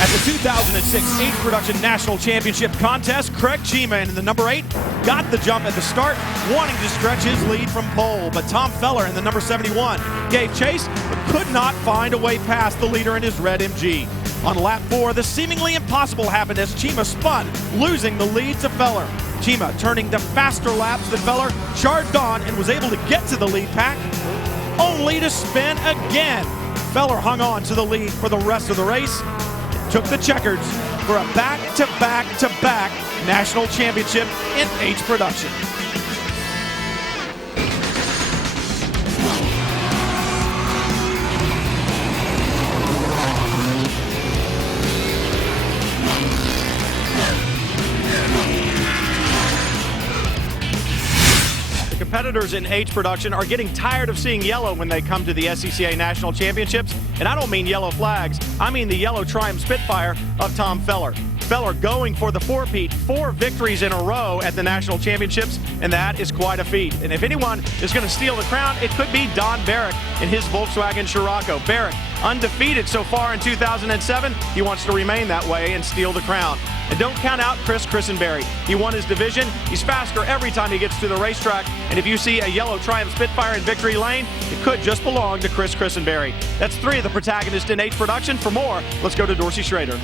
At the 2006 H Production National Championship contest, Craig Chima in the number 8 got the jump at the start, wanting to stretch his lead from pole. But Tom Feller in the number 71 gave chase, but could not find a way past the leader in his red MG. On lap 4, the seemingly impossible happened as Chima spun, losing the lead to Feller. Chima, turning to faster laps than Feller, charged on and was able to get to the lead pack, only to spin again. Feller hung on to the lead for the rest of the race, took the checkers for a back-to-back-to-back national championship in H Production. Competitors in H Production are getting tired of seeing yellow when they come to the SCCA National Championships, and I don't mean yellow flags, I mean the yellow Triumph Spitfire of Tom Feller. Feller going for the four-peat, 4 victories in a row at the National Championships, and that is quite a feat. And if anyone is going to steal the crown, it could be Don Barrick in his Volkswagen Scirocco. Barrick, undefeated so far in 2007, he wants to remain that way and steal the crown. And don't count out Chris Christenberry. He won his division. He's faster every time he gets to the racetrack. And if you see a yellow Triumph Spitfire in victory lane, it could just belong to Chris Christenberry. That's 3 of the protagonists in H Production. For more, let's go to Dorsey Schrader.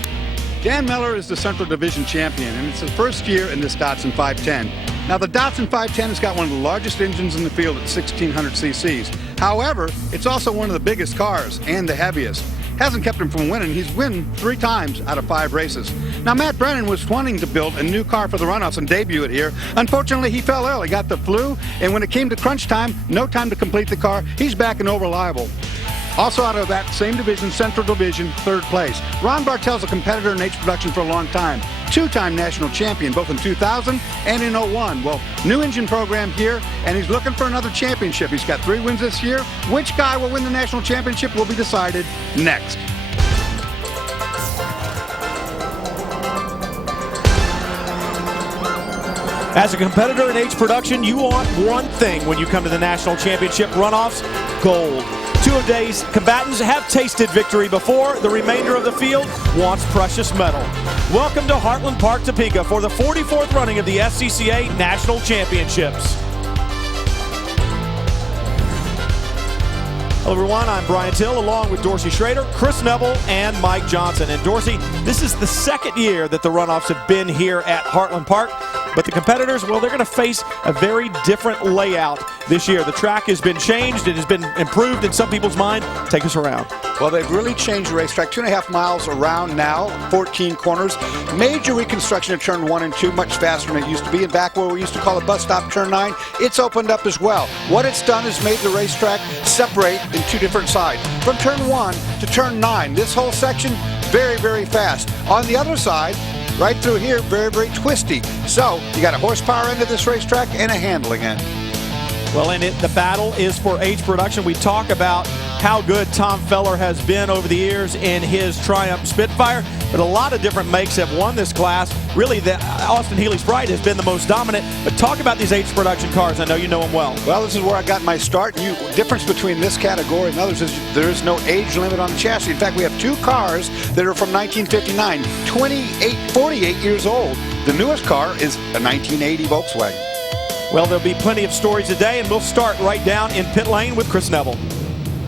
Dan Miller is the Central Division champion, and it's his first year in this Datsun 510. Now, the Datsun 510 has got one of the largest engines in the field at 1,600 cc's. However, it's also one of the biggest cars and the heaviest. Hasn't kept him from winning. He's won 3 times out of 5 races. Now, Matt Brennan was wanting to build a new car for the Runoffs and debut it here. Unfortunately, he fell early, got the flu, and when it came to crunch time, no time to complete the car. He's back and over-reliable. Also out of that same division, Central Division, 3rd place. Ron Bartel's a competitor in H Production for a long time. 2-time national champion, both in 2000 and in 01. Well, new engine program here, and he's looking for another championship. He's got 3 wins this year. Which guy will win the national championship will be decided next. As a competitor in H Production, you want one thing when you come to the National Championship Runoffs: gold. 2 of today's combatants have tasted victory before. The remainder of the field wants precious metal. Welcome to Heartland Park, Topeka for the 44th running of the SCCA National Championships. Hello everyone, I'm Brian Till along with Dorsey Schrader, Chris Neville, and Mike Johnson. And Dorsey, this is the 2nd year that the Runoffs have been here at Heartland Park. But the competitors, well, they're going to face a very different layout this year. The track has been changed. It has been improved in some people's mind. Take us around. Well, they've really changed the racetrack. 2.5 miles around now, 14 corners. Major reconstruction of turn 1 and 2, much faster than it used to be. And back where we used to call a bus stop, turn 9, it's opened up as well. What it's done is made the racetrack separate in 2 different sides. From turn 1 to turn 9, this whole section, very, very fast. On the other side, right through here, very, very twisty. So you got a horsepower end of this racetrack and a handling end. Well, and the battle is for H Production. We talk about how good Tom Feller has been over the years in his Triumph Spitfire, but a lot of different makes have won this class. Really, the Austin Healey Sprite has been the most dominant. But talk about these H Production cars. I know you know them well. Well, this is where I got my start. The difference between this category and others is there is no age limit on the chassis. In fact, we have 2 cars that are from 1959, 48 years old. The newest car is a 1980 Volkswagen. Well, there'll be plenty of stories today, and we'll start right down in pit lane with Chris Neville.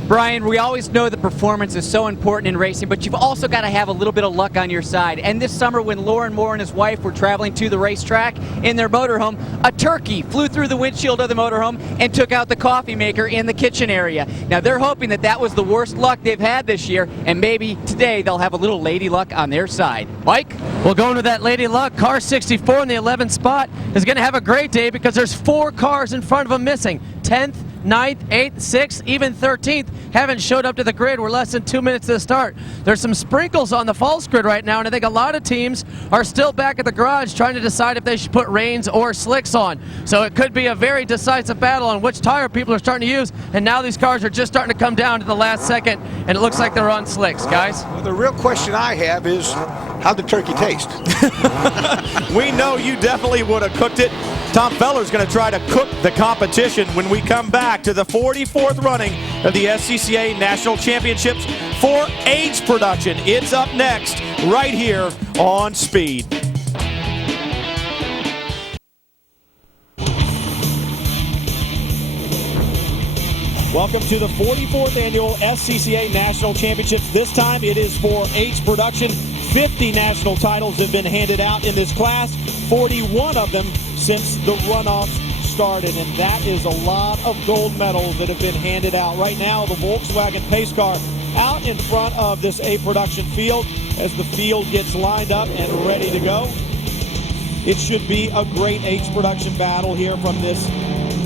Brian, we always know that performance is so important in racing, but you've also got to have a little bit of luck on your side. And this summer, when Lauren Moore and his wife were traveling to the racetrack in their motorhome, a turkey flew through the windshield of the motorhome and took out the coffee maker in the kitchen area. Now, they're hoping that that was the worst luck they've had this year, and maybe today they'll have a little lady luck on their side. Mike? Well, going to that lady luck, car 64 in the 11th spot is going to have a great day because there's 4 cars in front of him missing. 10th, 9th, 8th, 6th, even 13th haven't showed up to the grid. We're less than 2 minutes to the start. There's some sprinkles on the false grid right now, and I think a lot of teams are still back at the garage trying to decide if they should put rains or slicks on. So it could be a very decisive battle on which tire people are starting to use, and now these cars are just starting to come down to the last second, and it looks like they're on slicks, guys. Well, the real question I have is, how'd the turkey taste? We know you definitely would have cooked it. Tom Feller's going to try to cook the competition when we come back to the 44th running of the SCCA National Championships for H Production. It's up next right here on Speed. Welcome to the 44th annual SCCA National Championships. This time it is for H Production. 50 national titles have been handed out in this class, 41 of them since the runoffs started, and that is a lot of gold medals that have been handed out. Right now, the Volkswagen pace car out in front of this A Production field as the field gets lined up and ready to go. It should be a great H Production battle here from this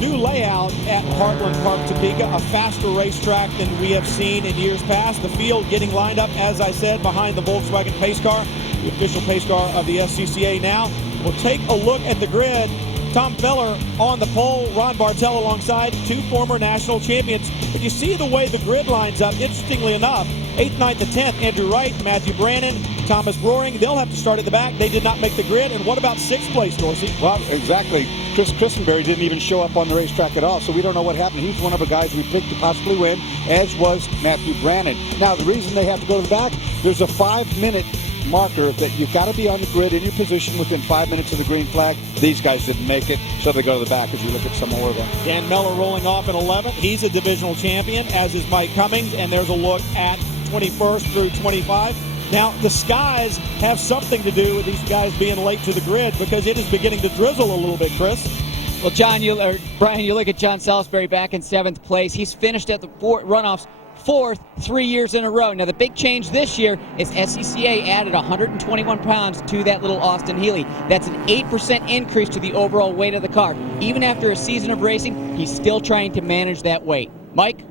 new layout at Heartland Park, Topeka, a faster racetrack than we have seen in years past. The field getting lined up, as I said, behind the Volkswagen pace car, the official pace car of the SCCA now. We'll take a look at the grid. Tom Feller on the pole, Ron Bartel alongside, two former national champions. But you see the way the grid lines up, interestingly enough, 8th, 9th, and 10th, Andrew Wright, Matthew Brannon, Thomas Roaring, they'll have to start at the back. They did not make the grid. And what about 6th place, Dorsey? Well, exactly. Chris Christenberry didn't even show up on the racetrack at all, so we don't know what happened. He's one of the guys we picked to possibly win, as was Matthew Brannon. Now, the reason they have to go to the back, there's a 5-minute marker that you've got to be on the grid in your position within 5 minutes of the green flag. These guys didn't make it, so they go to the back as you look at some more of them. Dan Miller rolling off in 11th. He's a divisional champion, as is Mike Cummings, and there's a look at 21st through 25. Now, the skies have something to do with these guys being late to the grid because it is beginning to drizzle a little bit, Chris. Well, Brian, you look at John Salisbury back in 7th place. He's finished at the runoffs 4th 3 years in a row. Now, the big change this year is SCCA added 121 pounds to that little Austin Healey. That's an 8% increase to the overall weight of the car. Even after a season of racing, he's still trying to manage that weight. Mike?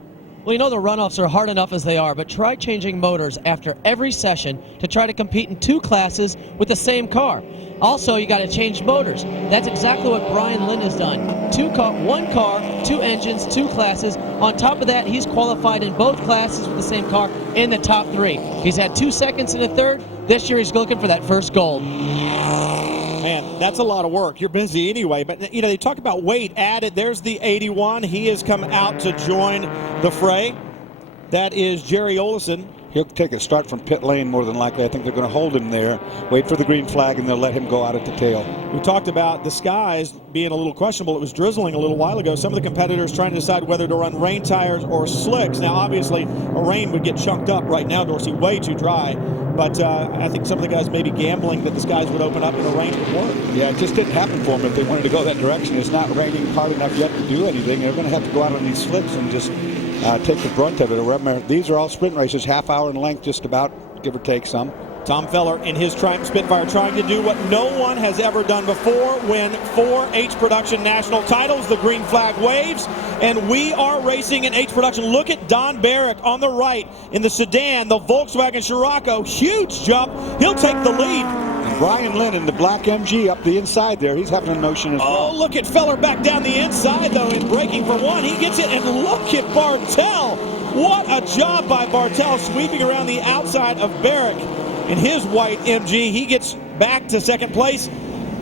Well, you know the runoffs are hard enough as they are, but try changing motors after every session to try to compete in 2 classes with the same car. Also, you got to change motors. That's exactly what Brian Lynn has done. 1 car, 2 engines, 2 classes. On top of that, he's qualified in both classes with the same car in the top 3. He's had 2 seconds and a third. This year, he's looking for that first gold. Man, that's a lot of work. You're busy anyway. But, you know, they talk about weight added. There's the 81. He has come out to join the fray. That is Jerry Olison. He'll take a start from pit lane more than likely. I think they're going to hold him there, wait for the green flag, and they'll let him go out at the tail. We talked about the skies being a little questionable. It was drizzling a little while ago. Some of the competitors trying to decide whether to run rain tires or slicks. Now, obviously, a rain would get chunked up right now, Dorsey, way too dry. But I think some of the guys may be gambling that the skies would open up and the rain would work. Yeah, it just didn't happen for them if they wanted to go that direction. It's not raining hard enough yet to do anything. They're going to have to go out on these slicks and just take the brunt of it. Remember, these are all sprint races, half hour in length, just about, give or take some. Tom Feller in his Triumph Spitfire trying to do what no one has ever done before, win 4 H Production national titles. The green flag waves, and we are racing in H Production. Look at Don Barrick on the right in the sedan, the Volkswagen Scirocco. Huge jump. He'll take the lead. And Brian Lynn in the black MG up the inside there. He's having a notion as well. Oh, look at Feller back down the inside, though, and braking for 1. He gets it, and look at Bartel. What a job by Bartel sweeping around the outside of Barrick. In his white MG, he gets back to 2nd place.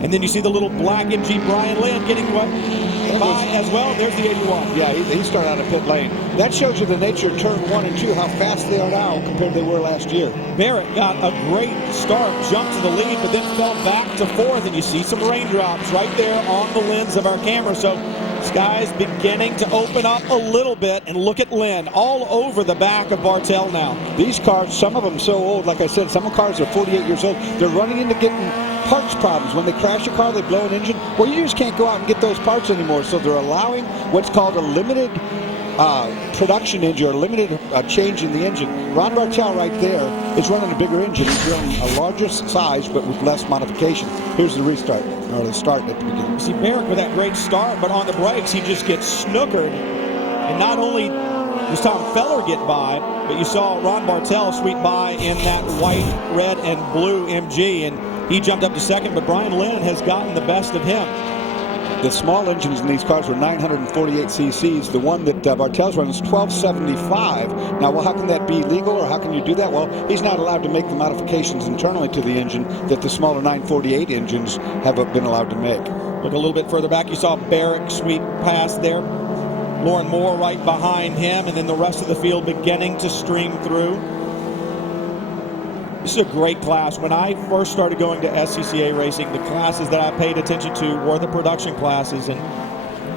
And then you see the little black MG Brian Lynn getting by as well. There's the 81. Yeah, he started out of pit lane. That shows you the nature of turn 1 and 2, how fast they are now compared to they were last year. Barrett got a great start, jumped to the lead, but then fell back to 4th. And you see some raindrops right there on the lens of our camera. So sky's beginning to open up a little bit, and look at Lynn all over the back of Bartel now. These cars, some of them so old, like I said, some cars are 48 years old. They're running into getting parts problems. When they crash a car, they blow an engine. Well, you just can't go out and get those parts anymore. So they're allowing what's called a limited production engine, or limited change in the engine. Ron Bartel right there is running a bigger engine. He's running a larger size, but with less modification. Here's the restart, or the start at the beginning. You see Barrick with that great start, but on the brakes, he just gets snookered. And not only does Tom Feller get by, but you saw Ron Bartel sweep by in that white, red, and blue MG, and he jumped up to 2nd, but Brian Lynn has gotten the best of him. The small engines in these cars were 948 cc's. The one that Bartel's running is 1275. Now, well, how can that be legal, or how can you do that? Well, he's not allowed to make the modifications internally to the engine that the smaller 948 engines have been allowed to make. Look a little bit further back, you saw Barrick sweep past there. Lauren Moore right behind him, and then the rest of the field beginning to stream through. This is a great class. When I first started going to SCCA racing, the classes that I paid attention to were the production classes, and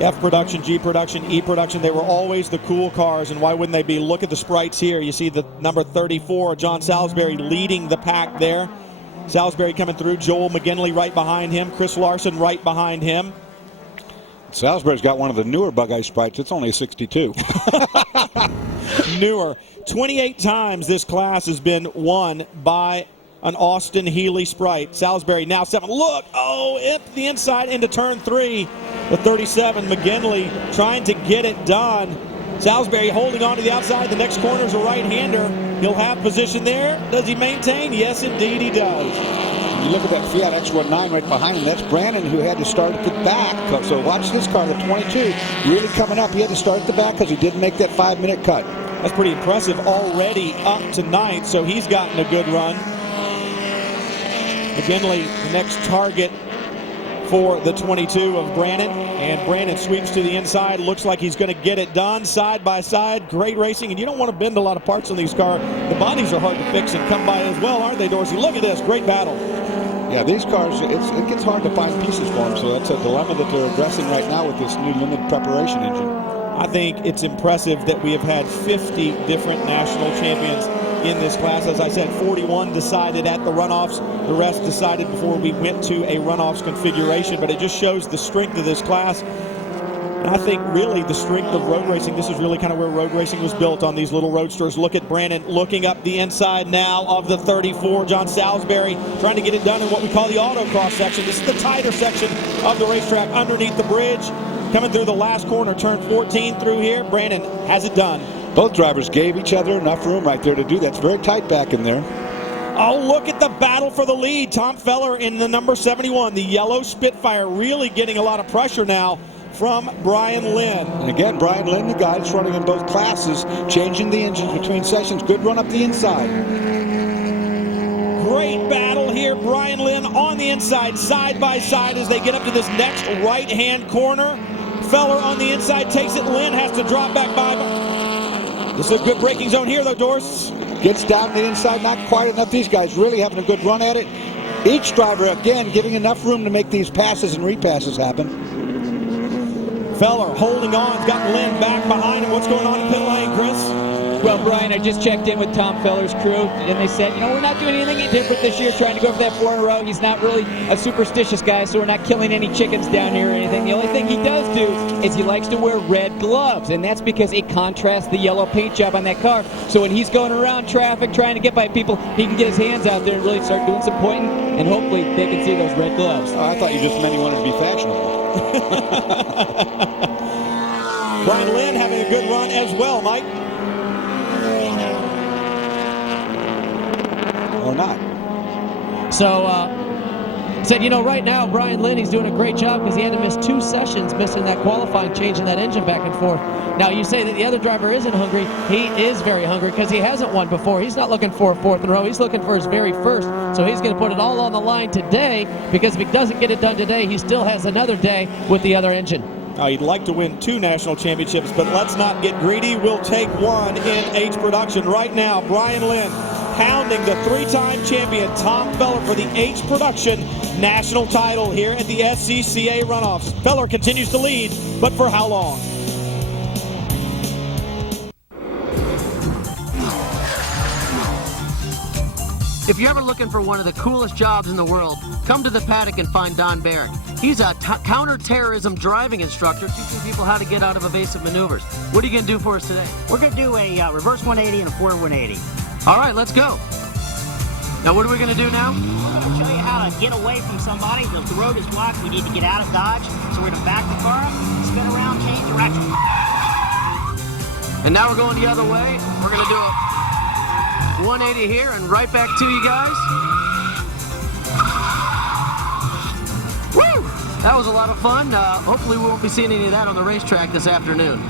F production, G production, E production. They were always the cool cars, and why wouldn't they be? Look at the sprites here. You see the number 34, John Salisbury, leading the pack there. Salisbury coming through, Joel McGinley right behind him, Chris Larson right behind him. Salisbury's got one of the newer Bug-Eye sprites. It's only a 62. Newer. 28 times this class has been won by an Austin Healey sprite. Salisbury now 7. Look, up the inside into turn 3. The 37, McGinley, trying to get it done. Salisbury holding on to the outside. The next corner is a right-hander. He'll have position there. Does he maintain? Yes, indeed he does. You look at that Fiat X19 right behind him. That's Brandon, who had to start at the back. So watch this car, the 22, really coming up. He had to start at the back because he didn't make that 5-minute cut. That's pretty impressive. Already up to 9th, so he's gotten a good run. McGinley, the next target for the 22 of Brandon, and Brandon sweeps to the inside. Looks like he's going to get it done side by side. Great racing, and you don't want to bend a lot of parts on these cars. The bodies are hard to fix and come by as well, aren't they, Dorsey? Look at this, great battle. Yeah, these cars, it gets hard to find pieces for them, so that's a dilemma that they're addressing right now with this new limited preparation engine. I think it's impressive that we have had 50 different national champions in this class. As I said, 41 decided at the runoffs. The rest decided before we went to a runoffs configuration, but it just shows the strength of this class. And I think really the strength of road racing, this is really kind of where road racing was built, on these little roadsters. Look at Brandon looking up the inside now of the 34. John Salisbury trying to get it done in what we call the autocross section. This is the tighter section of the racetrack underneath the bridge. Coming through the last corner, turn 14 through here. Brandon has it done. Both drivers gave each other enough room right there to do that. It's very tight back in there. Oh, look at the battle for the lead. Tom Feller in the number 71, the yellow Spitfire, really getting a lot of pressure now from Brian Lynn. And again, Brian Lynn, the guy that's running in both classes, changing the engines between sessions. Good run up the inside. Great battle here. Brian Lynn on the inside, side by side as they get up to this next right-hand corner. Feller on the inside takes it. Lynn has to drop back by. This is a good braking zone here, though, Doris. Gets down the inside, not quite enough. These guys really having a good run at it. Each driver, again, giving enough room to make these passes and repasses happen. Feller holding on. He's got Lynn back behind him. What's going on in pit lane, Chris? Well, Brian, I just checked in with Tom Feller's crew, and they said, we're not doing anything different this year, trying to go for that 4 in a row. He's not really a superstitious guy, so we're not killing any chickens down here or anything. The only thing he does do is he likes to wear red gloves, and that's because it contrasts the yellow paint job on that car. So when he's going around traffic trying to get by people, he can get his hands out there and really start doing some pointing, and hopefully they can see those red gloves. Oh, I thought you just meant he wanted to be fashionable. Brian Lynn having a good run as well, Mike. Or not. So, said, right now, Brian Lynn, he's doing a great job because he had to miss 2 sessions missing that qualifying, changing that engine back and forth. Now, you say that the other driver isn't hungry. He is very hungry because he hasn't won before. He's not looking for a 4th in a row. He's looking for his very first. So he's going to put it all on the line today, because if he doesn't get it done today, he still has another day with the other engine. He'd like to win 2 national championships, but let's not get greedy. We'll take 1 in H production right now. Brian Lynn pounding the 3-time champion Tom Feller for the H production national title here at the SCCA Runoffs. Feller continues to lead, but for how long? If you're ever looking for one of the coolest jobs in the world, come to the paddock and find Don Barrett. He's a counter-terrorism driving instructor teaching people how to get out of evasive maneuvers. What are you going to do for us today? We're going to do a reverse 180 and a forward 180. All right, let's go. Now, what are we going to do now? We're going to show you how to get away from somebody. If the road is blocked, we need to get out of Dodge. So we're going to back the car up, spin around, change direction. And now we're going the other way. We're going to do a 180 here and right back to you guys. Woo! That was a lot of fun. Hopefully we won't be seeing any of that on the racetrack this afternoon.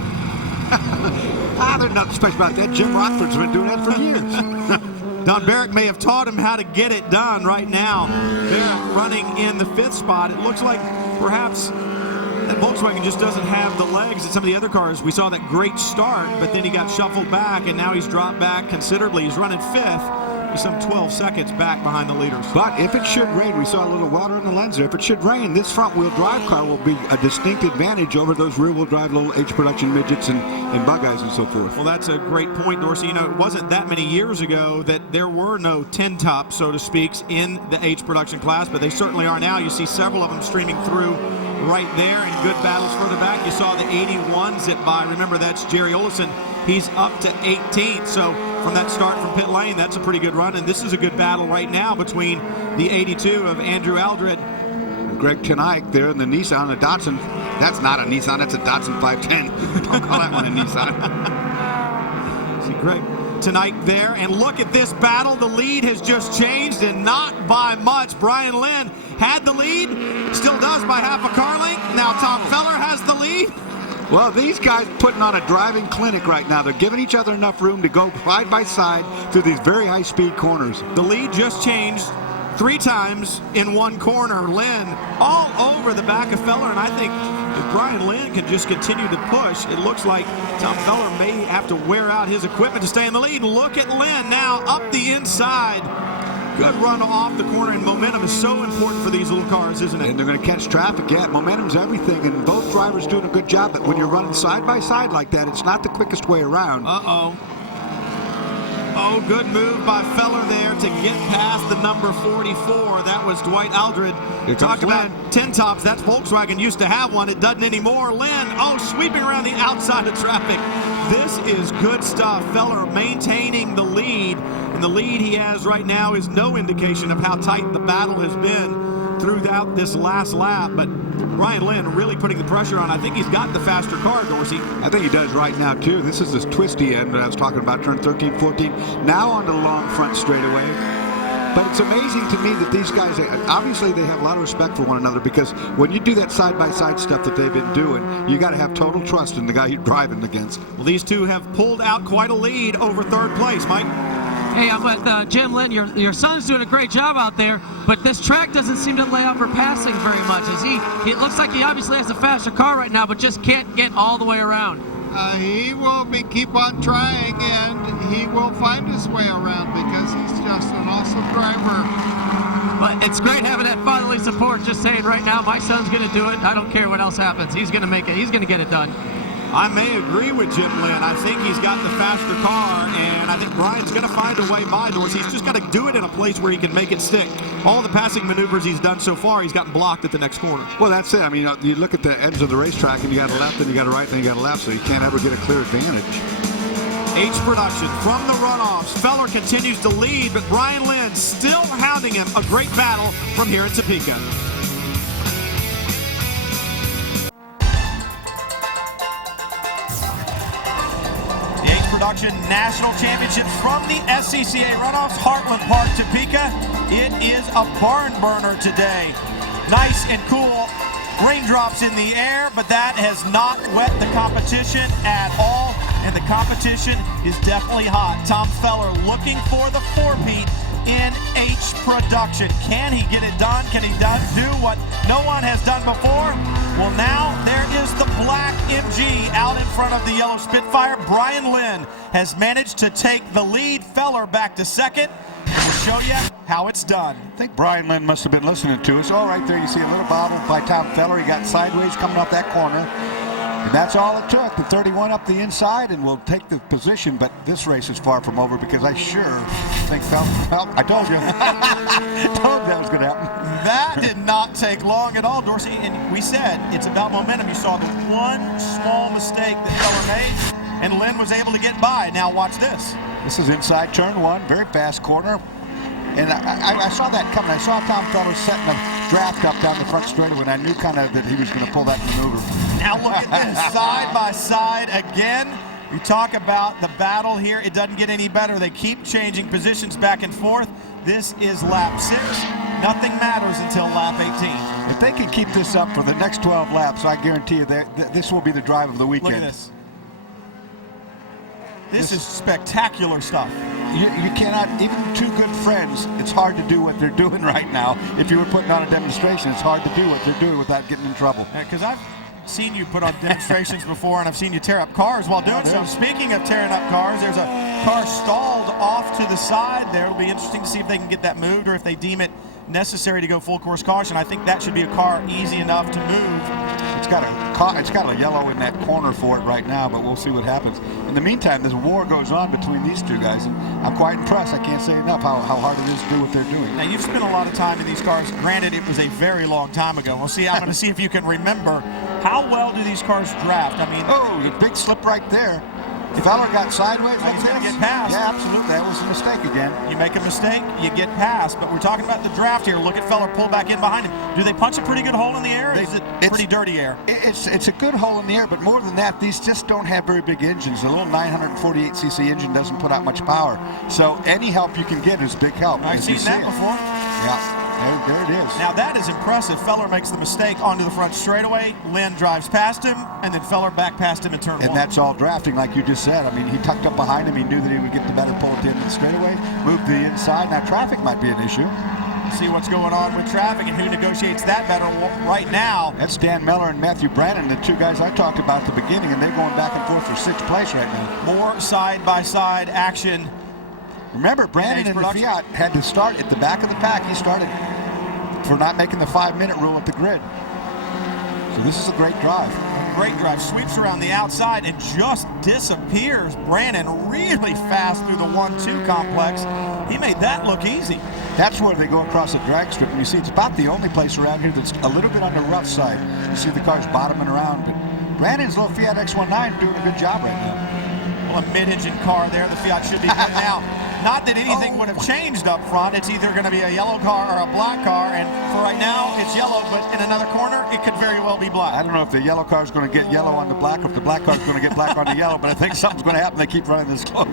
There's nothing special about that. Jim Rockford's been doing that for years. Don Barrett may have taught him how to get it done right now. Barrett running in the 5th spot. It looks like perhaps that Volkswagen just doesn't have the legs that some of the other cars. We saw that great start, but then he got shuffled back, and now he's dropped back considerably. He's running 5th. some 12 seconds back behind the leaders. But if it should rain, we saw a little water in the lens there. If it should rain, this front-wheel drive car will be a distinct advantage over those rear-wheel drive little H production midgets and Bug-Eyes and so forth. Well, that's a great point, Dorsey. You know, it wasn't that many years ago that there were no 10 tops, so to speak, in the H production class, but they certainly are now. You see several of them streaming through right there, and good battles further back. You saw the 81 zip by. Remember, that's Jerry Olison. He's up to 18th, so from that start from pit lane, that's a pretty good run, and this is a good battle right now between the 82 of Andrew Aldred. Greg Tanaik there in the Nissan, the Datsun. That's not a Nissan, that's a Datsun 510. Don't call that one a Nissan. See Greg Tanaik there, and look at this battle. The lead has just changed, and not by much. Brian Lynn had the lead, still does by half a car length. Now Tom Feller has the lead. Well, these guys putting on a driving clinic right now. They're giving each other enough room to go side by side through these very high-speed corners. The lead just changed 3 times in one corner. Lynn all over the back of Feller, and I think if Brian Lynn can just continue to push, it looks like Tom Feller may have to wear out his equipment to stay in the lead. Look at Lynn now up the inside. Good run off the corner, and momentum is so important for these little cars, isn't it? And they're going to catch traffic. Yeah, momentum's everything, and both drivers doing a good job. But when you're running side by side like that, it's not the quickest way around. Uh-oh. Oh, good move by Feller there to get past the number 44. That was Dwight Aldred. Talk about 10 tops. That's Volkswagen used to have one. It doesn't anymore. Lynn, oh, sweeping around the outside of traffic. This is good stuff. Feller maintaining the lead. And the lead he has right now is no indication of how tight the battle has been throughout this last lap. But Brian Lynn really putting the pressure on. I think he's got the faster car, Dorsey. I think he does right now, too. This is this twisty end that I was talking about, turn 13, 14. Now on the long front straightaway. But it's amazing to me that these guys, obviously they have a lot of respect for one another, because when you do that side-by-side stuff that they've been doing, you got to have total trust in the guy you're driving against. Well, these two have pulled out quite a lead over third place, Mike. Hey, I'm with Jim Lynn. Your son's doing a great job out there, but this track doesn't seem to lay out for passing very much. It looks like he obviously has a faster car right now, but just can't get all the way around. He will keep on trying, and he will find his way around because he's just an awesome driver. But it's great having that fatherly support, just saying right now, my son's going to do it. I don't care what else happens. He's going to make it. He's going to get it done. I may agree with Jim Lynn. I think he's got the faster car, and I think Brian's going to find a way by Dorsey. He's just got to do it in a place where he can make it stick. All the passing maneuvers he's done so far, he's gotten blocked at the next corner. Well, that's it. I mean, you look at the ends of the racetrack, and you got a left, and you got a right, and you got a left, so you can't ever get a clear advantage. H production from the runoffs. Feller continues to lead, but Brian Lynn still hounding him. A great battle from here in Topeka. Production National Championships from the SCCA Runoffs, Heartland Park, Topeka. It is a barn burner today. Nice and cool. Raindrops in the air, but that has not wet the competition at all, and the competition is definitely hot. Tom Feller looking for the four-peat in H production. Can he get it done? Can he do what no one has done before? Well, now there is the black MG out in front of the yellow Spitfire. Brian Lynn has managed to take the lead. Feller back to second. We'll show you how it's done. I think Brian Lynn must have been listening to us. Oh, right there you see a little bobble by Tom Feller. He got sideways coming up that corner. And that's all it took. The 31 up the inside, and we'll take the position. But this race is far from over, because I sure think Feller, well, I told you. I told you that was going to happen. That did not take long at all, Dorsey. And we said it's about momentum. You saw the one small mistake that Feller made, and Lynn was able to get by. Now watch this. This is inside turn one, very fast corner. And I saw that coming. I saw Tom Feller setting a draft up down the front straightaway, and I knew kind of that he was going to pull that maneuver. Now look at this, side by side again. You talk about the battle here. It doesn't get any better. They keep changing positions back and forth. This is lap 6. Nothing matters until lap 18. If they can keep this up for the next 12 laps, I guarantee you that this will be the drive of the weekend. Look at this. This is spectacular stuff. You cannot, even two good friends, it's hard to do what they're doing right now. If you were putting on a demonstration, it's hard to do what they're doing without getting in trouble. Because seen you put on demonstrations before, and I've seen you tear up cars while doing so. Speaking of tearing up cars, there's a car stalled off to the side there. It'll be interesting to see if they can get that moved or if they deem it necessary to go full course caution. I think that should be a car easy enough to move. It's got a yellow in that corner for it right now, but we'll see what happens. In the meantime, this war goes on between these two guys, and I'm quite impressed. I can't say enough how hard it is to do what they're doing. Now, you've spent a lot of time in these cars. Granted, it was a very long time ago. We'll see. I'm going to see if you can remember how well do these cars draft. I mean, oh, the big slip right there. If Feller got sideways, he's going to get past. Yeah, absolutely. That was a mistake again. You make a mistake, you get past. But we're talking about the draft here. Look at Feller pull back in behind him. Do they punch a pretty good hole in the air? Is it pretty dirty air? It's a good hole in the air, but more than that, these just don't have very big engines. The little 948cc engine doesn't put out much power. So any help you can get is big help. I've seen that before. Yeah. There it is. Now that is impressive. Feller makes the mistake onto the front straightaway. Lynn drives past him, and then Feller back past him in turn one. And that's all drafting, like you just said. I mean, he tucked up behind him. He knew that he would get the better pull at the end of the straightaway, move to the inside. Now traffic might be an issue. See what's going on with traffic and who negotiates that better right now. That's Dan Miller and Matthew Brannon, the two guys I talked about at the beginning, and they're going back and forth for 6th place right now. More side-by-side action. Remember, Brannon in the Fiat had to start at the back of the pack. He started for not making the 5-minute rule at the grid. So this is a great drive. Great drive. Sweeps around the outside and just disappears. Brannon really fast through the 1-2 complex. He made that look easy. That's where they go across the drag strip. And you see, it's about the only place around here that's a little bit on the rough side. You see the cars bottoming around. But Brandon's little Fiat X19 doing a good job right now. Well, a mid-engine car there. The Fiat should be good now. Not that anything would have changed up front. It's either going to be a yellow car or a black car, and for right now, it's yellow, but in another corner, it could very well be black. I don't know if the yellow car is going to get yellow on the black or if the black car is going to get black on the yellow, but I think something's going to happen. They keep running this close.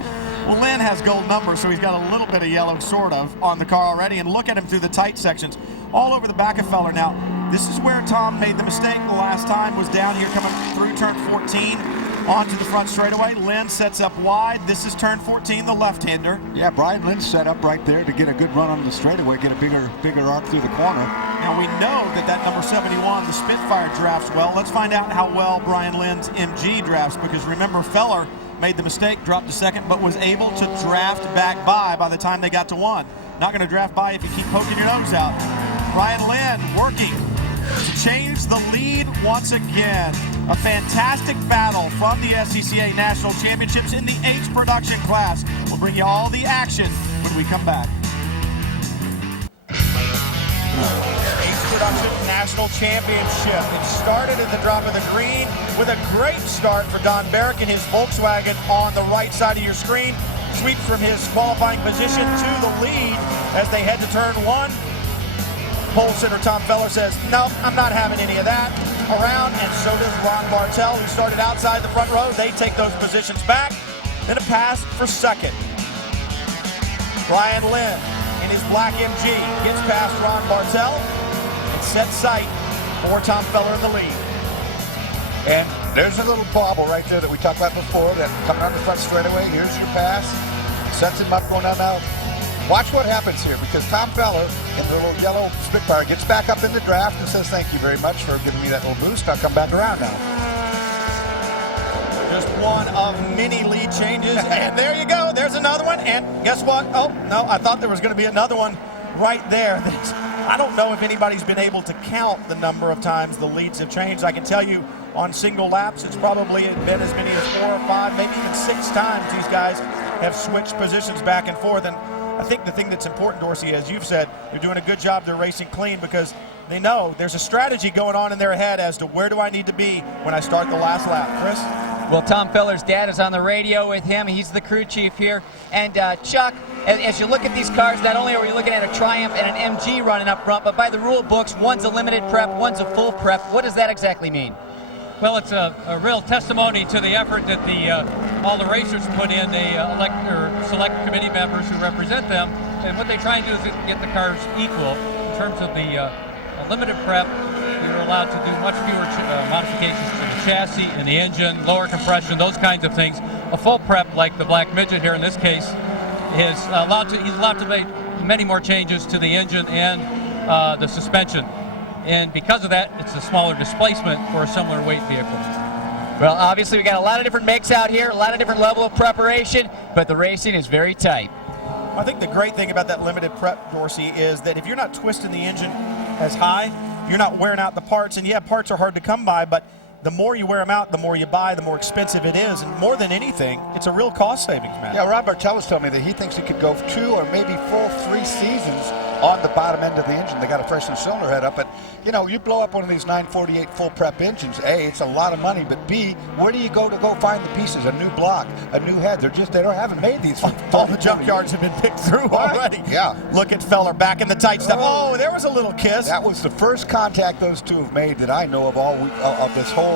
Well, Lynn has gold numbers, so he's got a little bit of yellow, sort of, on the car already, and look at him through the tight sections. All over the back of Feller. Now, this is where Tom made the mistake the last time, was down here coming through turn 14. Onto the front straightaway. Lynn sets up wide. This is turn 14, the left-hander. Yeah, Brian Lynn set up right there to get a good run on the straightaway, get a bigger arc through the corner. Now we know that number 71, the Spitfire, drafts well. Let's find out how well Brian Lynn's MG drafts, because remember, Feller made the mistake, dropped to second, but was able to draft back by the time they got to 1. Not going to draft by if you keep poking your nose out. Brian Lynn working to change the lead once again. A fantastic battle from the SCCA National Championships in the H production class. We'll bring you all the action when we come back. H production National Championship. It started at the drop of the green with a great start for Don Barrick in his Volkswagen on the right side of your screen. Sweeps from his qualifying position to the lead as they head to turn 1. Pole sitter Tom Feller says, no, I'm not having any of that. Around, and so does Ron Bartel, who started outside the front row. They take those positions back. Then a pass for second. Brian Lynn in his black MG gets past Ron Bartel and sets sight for Tom Feller in the lead. And there's a little bobble right there that we talked about before, that coming on the front straightaway. Here's your pass. Sets him up going down now. Watch what happens here, because Tom Feller in the little yellow Spitfire gets back up in the draft and says, thank you very much for giving me that little boost. I'll come back around now. Just one of many lead changes, and there you go. There's another one, and guess what? Oh, no, I thought there was going to be another one right there. I don't know if anybody's been able to count the number of times the leads have changed. I can tell you on single laps, it's probably been as many as 4 or 5, maybe even 6 times these guys have switched positions back and forth. And I think the thing that's important, Dorsey, as you've said, they're doing a good job. They're racing clean because they know there's a strategy going on in their head as to where do I need to be when I start the last lap. Chris? Well, Tom Feller's dad is on the radio with him. He's the crew chief here. And Chuck, as you look at these cars, not only are we looking at a Triumph and an MG running up front, but by the rule books, one's a limited prep, one's a full prep. What does that exactly mean? Well, it's a real testimony to the effort that all the racers put in. They elect or select committee members who represent them, and what they try and do is get the cars equal. In terms of the limited prep, you're allowed to do much fewer modifications to the chassis and the engine, lower compression, those kinds of things. A full prep, like the Black Midget here in this case, he's allowed to make many more changes to the engine and the suspension. and because of that, it's a smaller displacement for a similar weight vehicle. Well, obviously we got a lot of different makes out here, a lot of different level of preparation, but the racing is very tight. I think the great thing about that limited prep, Dorsey, is that if you're not twisting the engine as high, you're not wearing out the parts. And yeah, parts are hard to come by, but the more you wear them out, the more you buy, the more expensive it is. And more than anything, it's a real cost savings, man. Yeah, Rob Bartella's told me that he thinks he could go 2 or maybe full 3 seasons on the bottom end of the engine. They got a freshened cylinder head up, but you know, you blow up one of these 948 full prep engines, A, it's a lot of money, but B, where do you go to go find the pieces? A new block, a new head. They haven't made these. All the junkyards have been picked through already. Yeah. Look at Feller back in the tight stuff. Oh, there was a little kiss. That was the first contact those two have made that I know of all of this whole.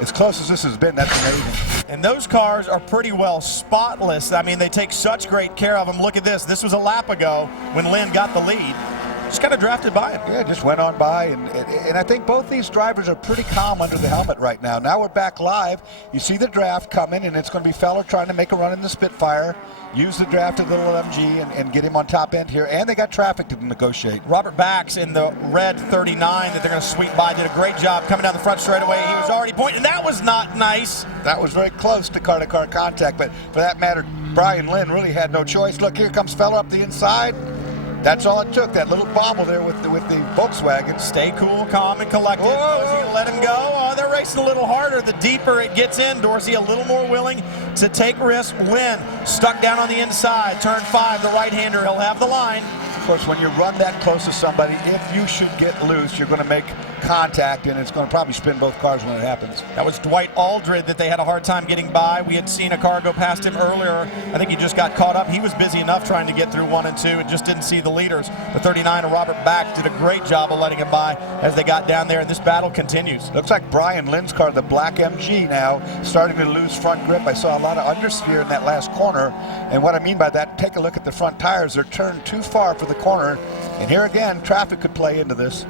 As close as this has been, that's amazing. And those cars are pretty well spotless. I mean, they take such great care of them. Look at this. This was a lap ago when Lynn got the lead. Just kind of drafted by him. Yeah, just went on by. And I think both these drivers are pretty calm under the helmet right now. Now we're back live. You see the draft coming, and it's going to be Feller trying to make a run in the Spitfire. Use the draft of the little MG and get him on top end here. And they got traffic to negotiate. Robert Bax in the red 39 that they're going to sweep by did a great job coming down the front straightaway. He was already pointing. That was not nice. That was very close to car-to-car contact. But for that matter, Brian Lynn really had no choice. Look, here comes Feller up the inside. That's all it took, that little bobble there with the Volkswagen. Stay cool, calm, and collected. Dorsey, let him go. Oh, they're racing a little harder. The deeper it gets in, Dorsey a little more willing to take risks. Lynn stuck down on the inside. Turn 5, the right-hander. He'll have the line. Of course, when you run that close to somebody, if you should get loose, you're going to make contact, and it's going to probably spin both cars when it happens. That was Dwight Aldred that they had a hard time getting by. We had seen a car go past him earlier. I think he just got caught up. He was busy enough trying to get through 1 and 2 and just didn't see the leaders. The 39 of Robert Bax did a great job of letting him by as they got down there, and this battle continues. Looks like Brian Lynn's car, the black MG now, starting to lose front grip. I saw a lot of understeer in that last corner, and what I mean by that, take a look at the front tires. They're turned too far for the corner, and here again, traffic could play into this.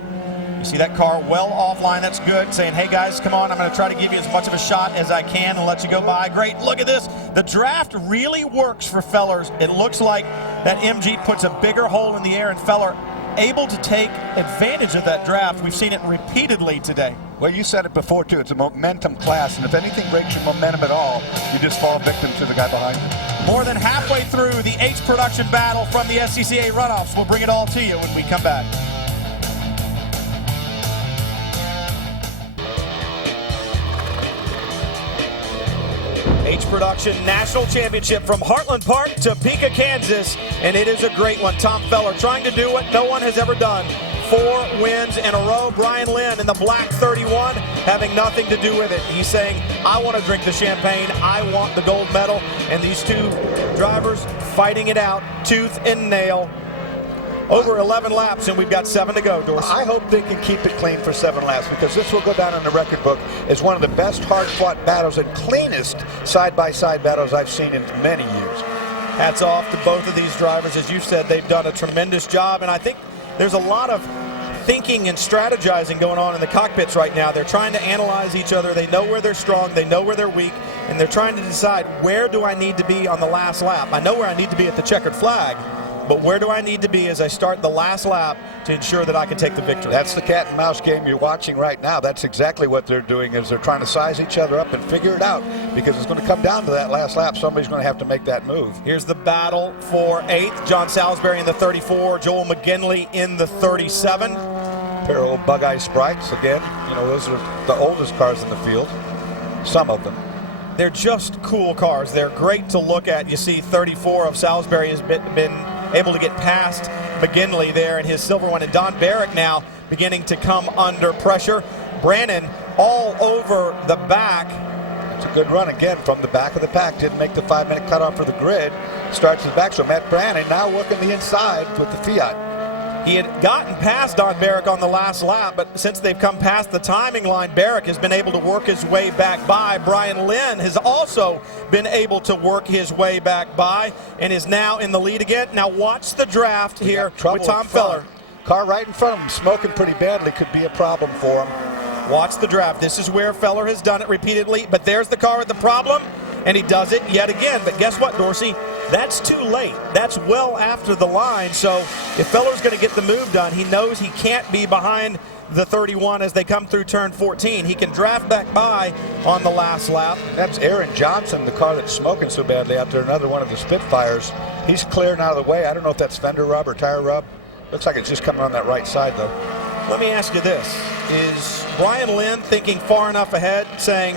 You see that car well offline. That's good. Saying, hey, guys, come on. I'm going to try to give you as much of a shot as I can and let you go by. Great. Look at this. The draft really works for Fellers. It looks like that MG puts a bigger hole in the air, and Feller able to take advantage of that draft. We've seen it repeatedly today. Well, you said it before, too. It's a momentum class, and if anything breaks your momentum at all, you just fall victim to the guy behind you. More than halfway through the H production battle from the SCCA Runoffs. We'll bring it all to you when we come back. H Production National Championship from Heartland Park, Topeka, Kansas, and it is a great one. Tom Feller trying to do what no one has ever done. 4 wins in a row. Brian Lynn in the black 31 having nothing to do with it. He's saying, I want to drink the champagne. I want the gold medal. And these two drivers fighting it out, tooth and nail. Over 11 laps, and we've got 7 to go, Dorsey. I hope they can keep it clean for 7 laps, because this will go down in the record book as one of the best hard-fought battles and cleanest side-by-side battles I've seen in many years. Hats off to both of these drivers. As you said, they've done a tremendous job, and I think there's a lot of thinking and strategizing going on in the cockpits right now. They're trying to analyze each other. They know where they're strong. They know where they're weak, and they're trying to decide, where do I need to be on the last lap? I know where I need to be at the checkered flag, but where do I need to be as I start the last lap to ensure that I can take the victory? That's the cat and mouse game you're watching right now. That's exactly what they're doing, is they're trying to size each other up and figure it out, because it's going to come down to that last lap. Somebody's going to have to make that move. Here's the battle for 8th. John Salisbury in the 34, Joel McGinley in the 37. Pair of old Bug-Eye Sprites again. You know, those are the oldest cars in the field. Some of them. They're just cool cars. They're great to look at. You see 34 of Salisbury has been able to get past McGinley there in his silver one, and Don Barrick now beginning to come under pressure. Brannon all over the back. It's a good run again from the back of the pack. Didn't make the 5-minute cutoff for the grid. Starts the back, so Matt Brannon now working the inside with the Fiat. He had gotten past Don Barrick on the last lap, but since they've come past the timing line, Barrick has been able to work his way back by. Brian Lynn has also been able to work his way back by and is now in the lead again. Now watch the draft here with Tom Feller. Car right in front of him, smoking pretty badly, could be a problem for him. Watch the draft. This is where Feller has done it repeatedly, but there's the car with the problem, and he does it yet again. But guess what, Dorsey? That's too late. That's well after the line. So if Feller's going to get the move done, he knows he can't be behind the 31 as they come through turn 14. He can draft back by on the last lap. That's Aaron Johnson, the car that's smoking so badly out there, another one of the Spitfires. He's clearing out of the way. I don't know if that's fender rub or tire rub. Looks like it's just coming on that right side, though. Let me ask you this. Is Brian Lynn thinking far enough ahead, saying,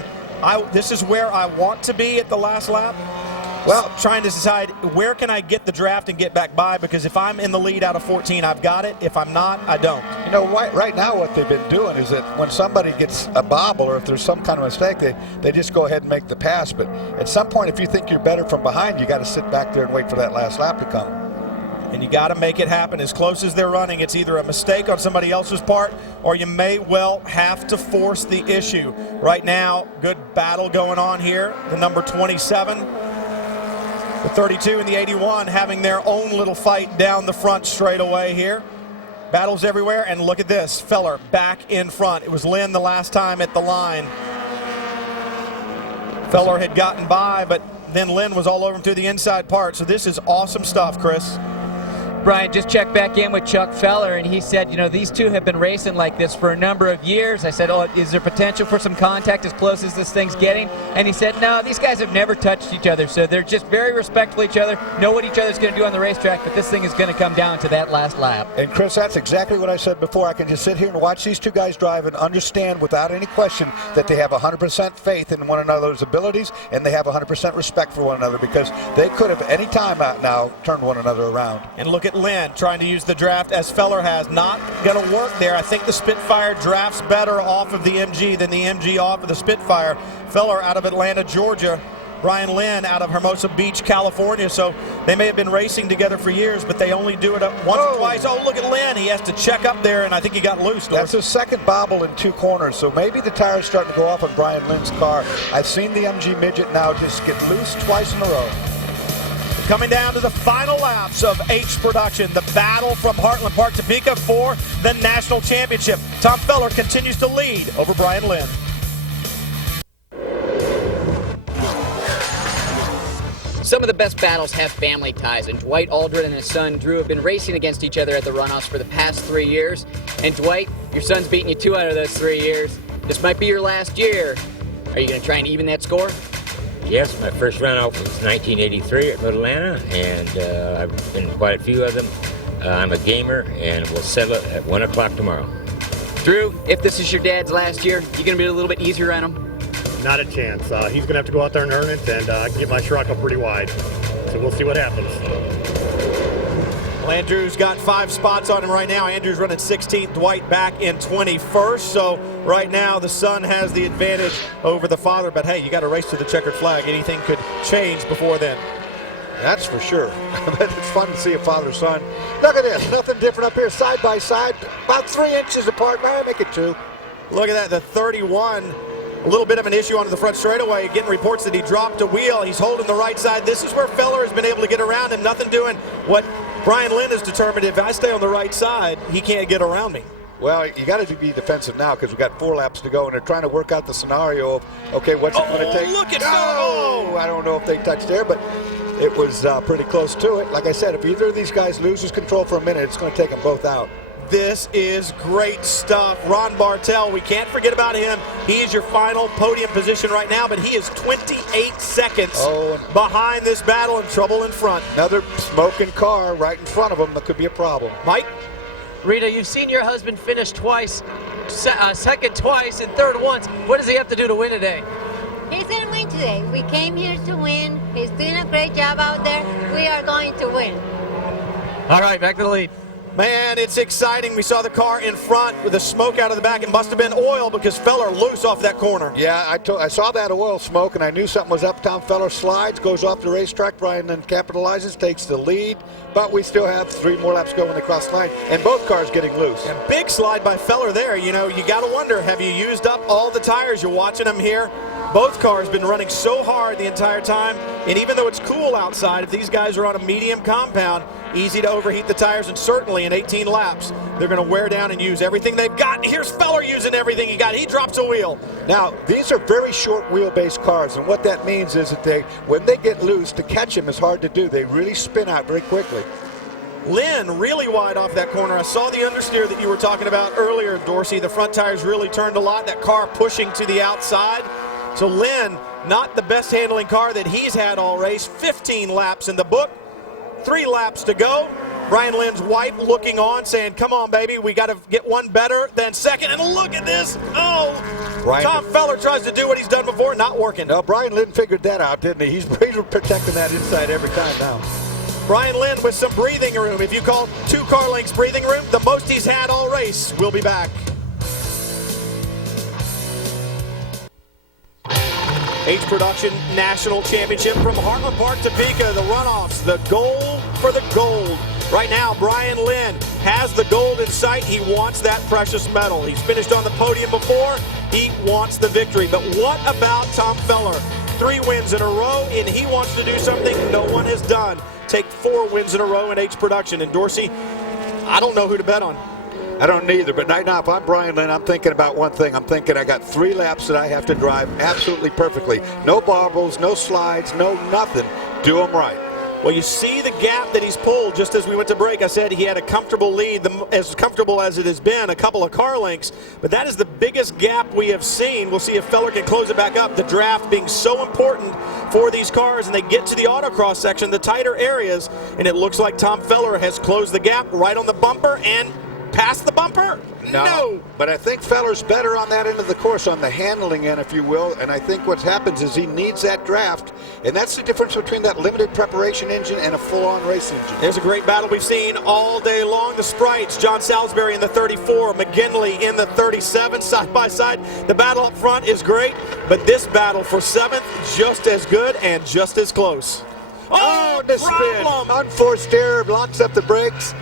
this is where I want to be at the last lap? Well, trying to decide where can I get the draft and get back by, because if I'm in the lead out of 14, I've got it. If I'm not, I don't. You know, right now what they've been doing is that when somebody gets a bobble or if there's some kind of mistake, they just go ahead and make the pass. But at some point, if you think you're better from behind, you got to sit back there and wait for that last lap to come. And you got to make it happen. As close as they're running, it's either a mistake on somebody else's part or you may well have to force the issue. Right now, good battle going on here. The number 27, the 32, and the 81 having their own little fight down the front straightaway here. Battles everywhere, and look at this. Feller back in front. It was Lynn the last time at the line. Feller had gotten by, but then Lynn was all over him through the inside part. So this is awesome stuff, Chris. Brian, just checked back in with Chuck Feller, and he said, you know, these two have been racing like this for a number of years. I said, oh, is there potential for some contact as close as this thing's getting? And he said, no, these guys have never touched each other, so they're just very respectful of each other, know what each other's going to do on the racetrack, but this thing is going to come down to that last lap. And Chris, that's exactly what I said before. I can just sit here and watch these two guys drive and understand without any question that they have 100% faith in one another's abilities, and they have 100% respect for one another, because they could have any time out now turned one another around. And look at Lynn trying to use the draft as Feller has. Not going to work there. I think the Spitfire drafts better off of the MG than the MG off of the Spitfire. Feller out of Atlanta, Georgia. Brian Lynn out of Hermosa Beach, California. So they may have been racing together for years, but they only do it once or twice. Oh, look at Lynn. He has to check up there, and I think he got loose. That's his second bobble in two corners, so maybe the tire's starting to go off on Brian Lynn's car. I've seen the MG Midget now just get loose twice in a row. Coming down to the final laps of H Production, the battle from Heartland Park, Topeka for the national championship. Tom Feller continues to lead over Brian Lynn. Some of the best battles have family ties, and Dwight Aldrin and his son Drew have been racing against each other at the runoffs for the past 3 years. And Dwight, your son's beaten you 2 out of those 3 years. This might be your last year. Are you going to try and even that score? Yes, my first runoff was 1983 at Atlanta, and I've been in quite a few of them. I'm a gamer, and we'll settle it at 1 o'clock tomorrow. Drew, if this is your dad's last year, you going to be a little bit easier on him? Not a chance. He's going to have to go out there and earn it, and I can get my truck up pretty wide. So we'll see what happens. Well, Andrew's got 5 spots on him right now. Andrew's running 16th, Dwight back in 21st. So right now the son has the advantage over the father. But hey, you got to race to the checkered flag. Anything could change before then. That's for sure. It's fun to see a father-son. Look at this. Nothing different up here, side by side. About 3 inches apart. Might make it 2. Look at that. The 31. A little bit of an issue onto the front straightaway. Getting reports that he dropped a wheel. He's holding the right side. This is where Feller has been able to get around him. Nothing doing what Brian Lynn is determined. If I stay on the right side, he can't get around me. Well, you got to be defensive now because we've got 4 laps to go, and they're trying to work out the scenario of, okay, what's it going to take? Look at I don't know if they touched there, but it was pretty close to it. Like I said, if either of these guys loses control for a minute, it's going to take them both out. This is great stuff. Ron Bartel, we can't forget about him. He is your final podium position right now, but he is 28 seconds behind this battle and trouble in front. Another smoking car right in front of him. That could be a problem. Mike? Rita, you've seen your husband finish twice, second twice, and third once. What does he have to do to win today? He's going to win today. We came here to win. He's doing a great job out there. We are going to win. All right, back to the lead. Man, it's exciting. We saw the car in front with the smoke out of the back. It must have been oil because Feller loose off that corner. Yeah, I saw that oil smoke, and I knew something was up. Tom Feller slides, goes off the racetrack. Brian then capitalizes, takes the lead. But we still have 3 more laps to go when they cross the line, and both cars getting loose. And big slide by Feller there. You know, you got to wonder, have you used up all the tires? You're watching them here. Both cars been running so hard the entire time. And even though it's cool outside, if these guys are on a medium compound, easy to overheat the tires, and certainly in 18 laps, they're going to wear down and use everything they've got. And here's Feller using everything he got. He drops a wheel. Now, these are very short wheelbase cars, and what that means is that when they get loose, to catch them is hard to do. They really spin out very quickly. Lynn really wide off that corner. I saw the understeer that you were talking about earlier, Dorsey. The front tires really turned a lot. That car pushing to the outside. So Lynn, not the best handling car that he's had all race. 15 laps in the book. 3 laps to go. Brian Lynn's wife looking on, saying, come on, baby, we got to get one better than second. And look at this. Oh, Tom Feller tries to do what he's done before, not working. Now, Brian Lynn figured that out, didn't he? He's protecting that inside every time now. Brian Lynn with some breathing room. If you call 2 car lengths breathing room, the most he's had all race. We'll be back. H Production National Championship from Heartland Park, Topeka. The runoffs, the goal for the gold. Right now, Brian Lynn has the gold in sight. He wants that precious medal. He's finished on the podium before. He wants the victory. But what about Tom Feller? 3 wins in a row, and he wants to do something no one has done. Take 4 wins in a row in H Production. And Dorsey, I don't know who to bet on. I don't either, but right now, if I'm Brian Lynn, I'm thinking about one thing. I'm thinking I got 3 laps that I have to drive absolutely perfectly. No bobbles, no slides, no nothing. Do them right. Well, you see the gap that he's pulled just as we went to break. I said he had a comfortable lead, as comfortable as it has been, a couple of car lengths. But that is the biggest gap we have seen. We'll see if Feller can close it back up. The draft being so important for these cars, and they get to the autocross section, the tighter areas, and it looks like Tom Feller has closed the gap right on the bumper and past the bumper. No. But I think Feller's better on that end of the course, on the handling end, if you will. And I think what happens is he needs that draft. And that's the difference between that limited preparation engine and a full-on race engine. There's a great battle we've seen all day long. The Sprites, John Salisbury in the 34, McGinley in the 37, side by side. The battle up front is great, but this battle for 7th, just as good and just as close. Oh, the spin. Unforced error, blocks up the brakes.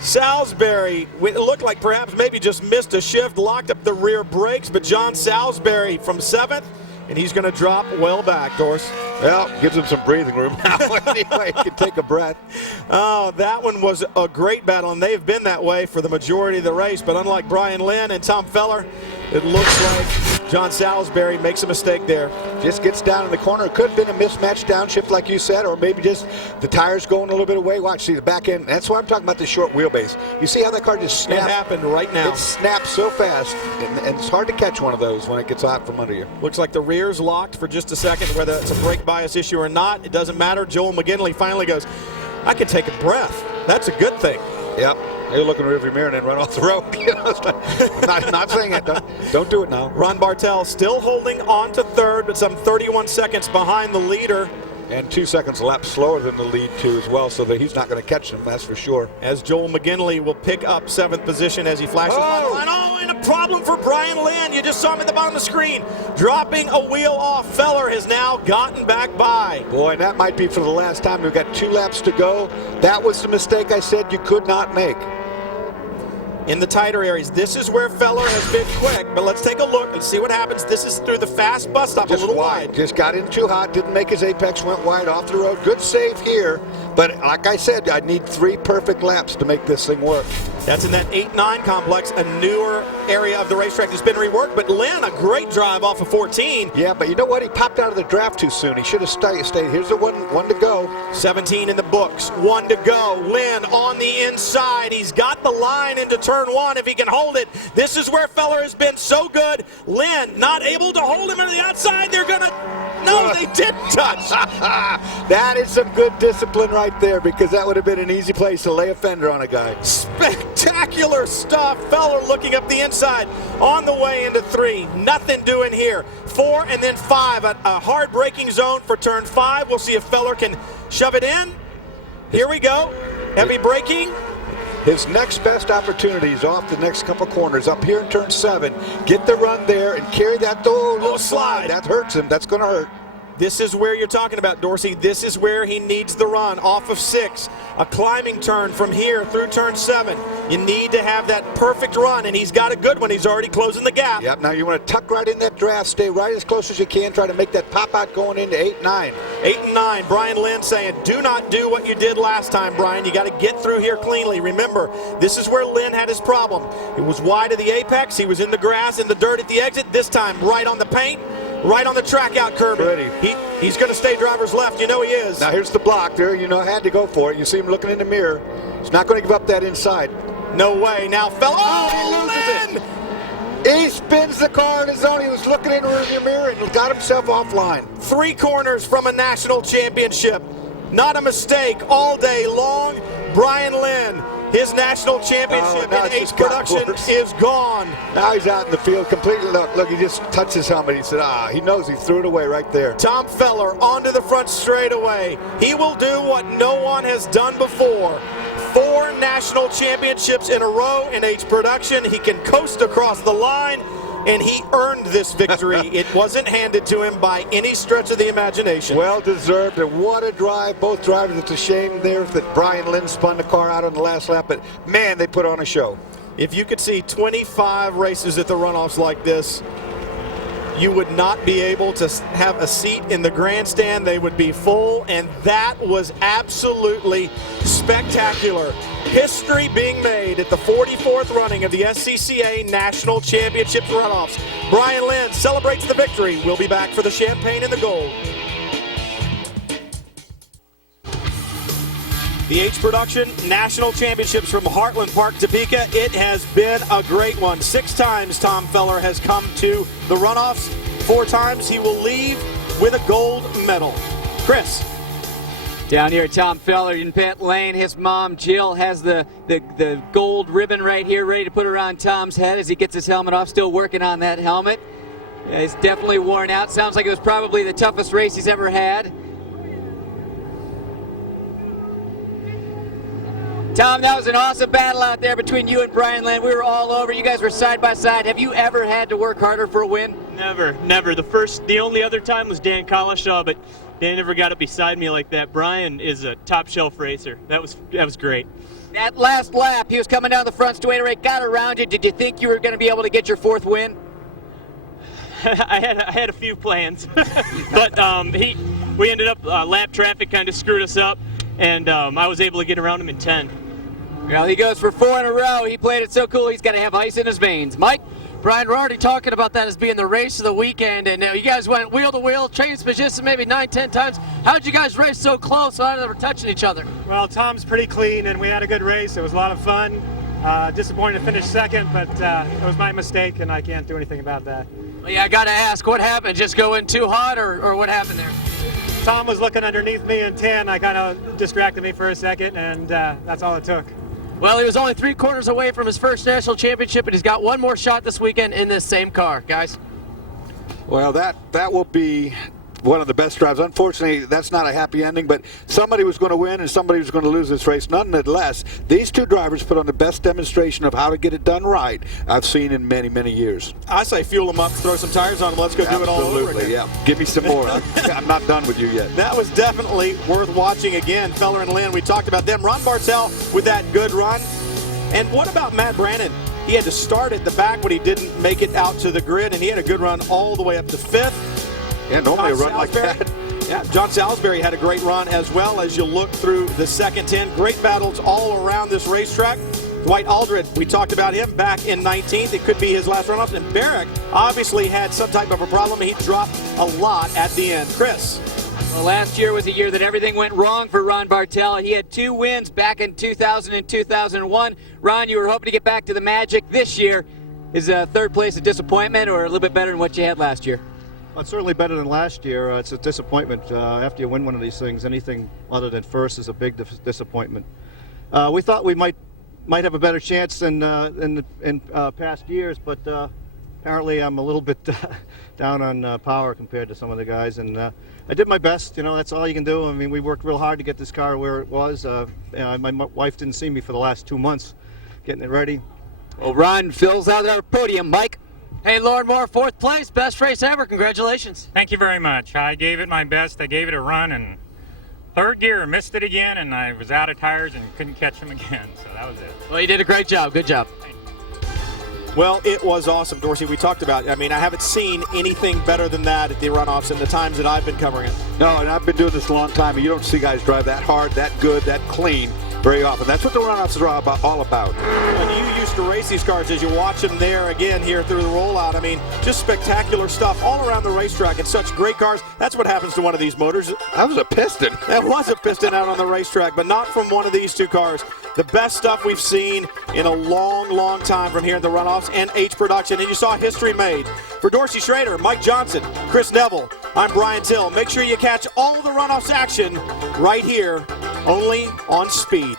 Salisbury, it looked like perhaps maybe just missed a shift, locked up the rear brakes, but John Salisbury from 7th, and he's going to drop well back, Doris. Well, gives him some breathing room now. Anyway, he can take a breath. Oh, that one was a great battle, and they've been that way for the majority of the race, but unlike Brian Lynn and Tom Feller, it looks like John Salisbury makes a mistake there. Just gets down in the corner. It could have been a mismatched downshift like you said, or maybe just the tires going a little bit away. Watch, see the back end. That's why I'm talking about the short wheelbase. You see how that car just snapped? It happened right now. It snaps so fast, and it's hard to catch one of those when it gets out from under you. Looks like the rear's locked for just a second, whether it's a brake bias issue or not. It doesn't matter. Joel McGinley finally goes, I can take a breath. That's a good thing. Yep. He'll look in the rearview mirror and then run off the road. not saying it. Don't do it now. Ron Bartel still holding on to 3rd, but some 31 seconds behind the leader. And 2 seconds a lap slower than the lead, too, as well, so that he's not going to catch him, that's for sure. As Joel McGinley will pick up 7th position as he flashes by the line. Oh, and a problem for Brian Lynn. You just saw him at the bottom of the screen. Dropping a wheel off. Feller has now gotten back by. Boy, and that might be for the last time. We've got 2 laps to go. That was the mistake I said you could not make. In the tighter areas, this is where Feller has been quick, but let's take a look and see what happens. This is through the fast bus stop, just a little wide. Just got in too hot, didn't make his apex, went wide off the road. Good save here, but like I said, I need 3 perfect laps to make this thing work. That's in that 8-9 complex, a newer area of the racetrack that's been reworked, but Lynn, a great drive off of 14. Yeah, but you know what? He popped out of the draft too soon. He should have stayed. Here's the one to go. 17 in the books, 1 to go. Lynn on the inside. He's got the line into turn 1 if he can hold it. This is where Feller has been so good. Lynn not able to hold him on the outside. They're going to... No, they didn't touch. That is some good discipline right there, because that would have been an easy place to lay a fender on a guy. Spectacular stuff. Feller looking up the inside on the way into 3. Nothing doing here. 4 and then 5. A hard braking zone for turn 5. We'll see if Feller can shove it in. Here we go. Heavy braking. His next best opportunity is off the next couple corners, up here in turn 7. Get the run there and carry that little slide. That hurts him. That's going to hurt. This is where you're talking about, Dorsey. This is where he needs the run off of 6. A climbing turn from here through turn 7. You need to have that perfect run, and he's got a good one. He's already closing the gap. Yep, now you want to tuck right in that draft, stay right as close as you can, try to make that pop out going into 8 and 9. 8 and 9. Brian Lynn saying, do not do what you did last time, Brian. You got to get through here cleanly. Remember, this is where Lynn had his problem. It was wide of the apex. He was in the grass, in the dirt at the exit. This time, right on the paint. Right on the track out curve. He's going to stay driver's left. You know he is. Now here's the block there. You know, had to go for it. You see him looking in the mirror. He's not going to give up that inside. No way. Now, fella. Oh, he loses it. He spins the car on his own. He was looking in the rearview mirror and got himself offline. 3 corners from a national championship. Not a mistake all day long. Brian Lynn. His national championship in H production is gone. Now he's out in the field completely. Look, he just touched his helmet. He said, he knows he threw it away right there. Tom Feller onto the front straightaway. He will do what no one has done before. 4 national championships in a row in H production. He can coast across the line, and he earned this victory. It wasn't handed to him by any stretch of the imagination. Well deserved, and what a drive. Both drivers. It's a shame there that Brian Lynn spun the car out on the last lap, but man, they put on a show. If you could see 25 races at the runoffs like this, you would not be able to have a seat in the grandstand. They would be full, and that was absolutely spectacular. History being made at the 44th running of the SCCA National Championship runoffs. Brian Lynn celebrates the victory. We'll be back for the champagne and the gold. The H Production National Championships from Heartland Park, Topeka. It has been a great one. 6 times Tom Feller has come to the runoffs. 4 times he will leave with a gold medal. Chris. Down here, Tom Feller in pit lane. His mom, Jill, has the gold ribbon right here ready to put around Tom's head as he gets his helmet off. Still working on that helmet. Yeah, it's definitely worn out. Sounds like it was probably the toughest race he's ever had. Tom, that was an awesome battle out there between you and Brian Lynn. We were all over. You guys were side by side. Have you ever had to work harder for a win? Never. The only other time was Dan Collishaw, but Dan never got up beside me like that. Brian is a top shelf racer. That was great. That last lap, he was coming down the front straightaway, got around you. Did you think you were going to be able to get your 4th win? I had a few plans, but we ended up lap traffic kind of screwed us up, and I was able to get around him in 10. Well, he goes for 4 in a row. He played it so cool, he's got to have ice in his veins. Mike? Brian, we're already talking about that as being the race of the weekend, and you guys went wheel to wheel, changed positions maybe 9-10 times. How'd you guys race so close without ever touching each other? Well, Tom's pretty clean, and we had a good race. It was a lot of fun. Disappointed to finish second, but it was my mistake, and I can't do anything about that. Well, yeah, I got to ask, what happened? Just go in too hot, or what happened there? Tom was looking underneath me in 10. I kind of distracted me for a second, and that's all it took. Well, he was only 3 quarters away from his first national championship, and he's got 1 more shot this weekend in this same car, guys. Well, that will be one of the best drives. Unfortunately, that's not a happy ending, but somebody was going to win and somebody was going to lose this race. Nonetheless, these 2 drivers put on the best demonstration of how to get it done right I've seen in many, many years. I say fuel them up, throw some tires on them, let's go do it all over again. Yeah. Give me some more. I'm not done with you yet. That was definitely worth watching again. Feller and Lynn, we talked about them. Ron Bartel with that good run. And what about Matt Brannon? He had to start at the back when he didn't make it out to the grid, and he had a good run all the way up to 5th. Yeah, normally a run like that. Yeah, John Salisbury had a great run as well as you look through the second 10. Great battles all around this racetrack. Dwight Aldred, we talked about him back in 19th. It could be his last runoff. And Barrick obviously had some type of a problem. He dropped a lot at the end. Chris. Well, last year was a year that everything went wrong for Ron Bartel. He had 2 wins back in 2000 and 2001. Ron, you were hoping to get back to the Magic this year. Is 3rd place a disappointment or a little bit better than what you had last year? Well, it's certainly better than last year. It's a disappointment. After you win one of these things, anything other than first is a big disappointment. We thought we might have a better chance than in past years, but apparently I'm a little bit down on power compared to some of the guys, and I did my best. You know, that's all you can do. I mean, we worked real hard to get this car where it was. My wife didn't see me for the last 2 months getting it ready. Well, Ron fills out our podium. Mike? Hey, Lauren Moore, 4th place, best race ever. Congratulations. Thank you very much. I gave it my best. I gave it a run, and 3rd gear, missed it again, and I was out of tires and couldn't catch them again. So that was it. Well, you did a great job. Good job. Well, it was awesome, Dorsey. We talked about it. I mean, I haven't seen anything better than that at the runoffs in the times that I've been covering it. No, and I've been doing this a long time, and you don't see guys drive that hard, that good, that clean very often. That's what the runoffs are all about. When you used to race these cars, as you watch them there again here through the rollout, I mean, just spectacular stuff all around the racetrack. It's such great cars. That's what happens to one of these motors. That was a piston. That was a piston out on the racetrack, but not from one of these two cars. The best stuff we've seen in a long, long time from here at the runoffs and H Production. And you saw history made. For Dorsey Schrader, Mike Johnson, Chris Neville, I'm Brian Till. Make sure you catch all the runoffs action right here, only on Speed.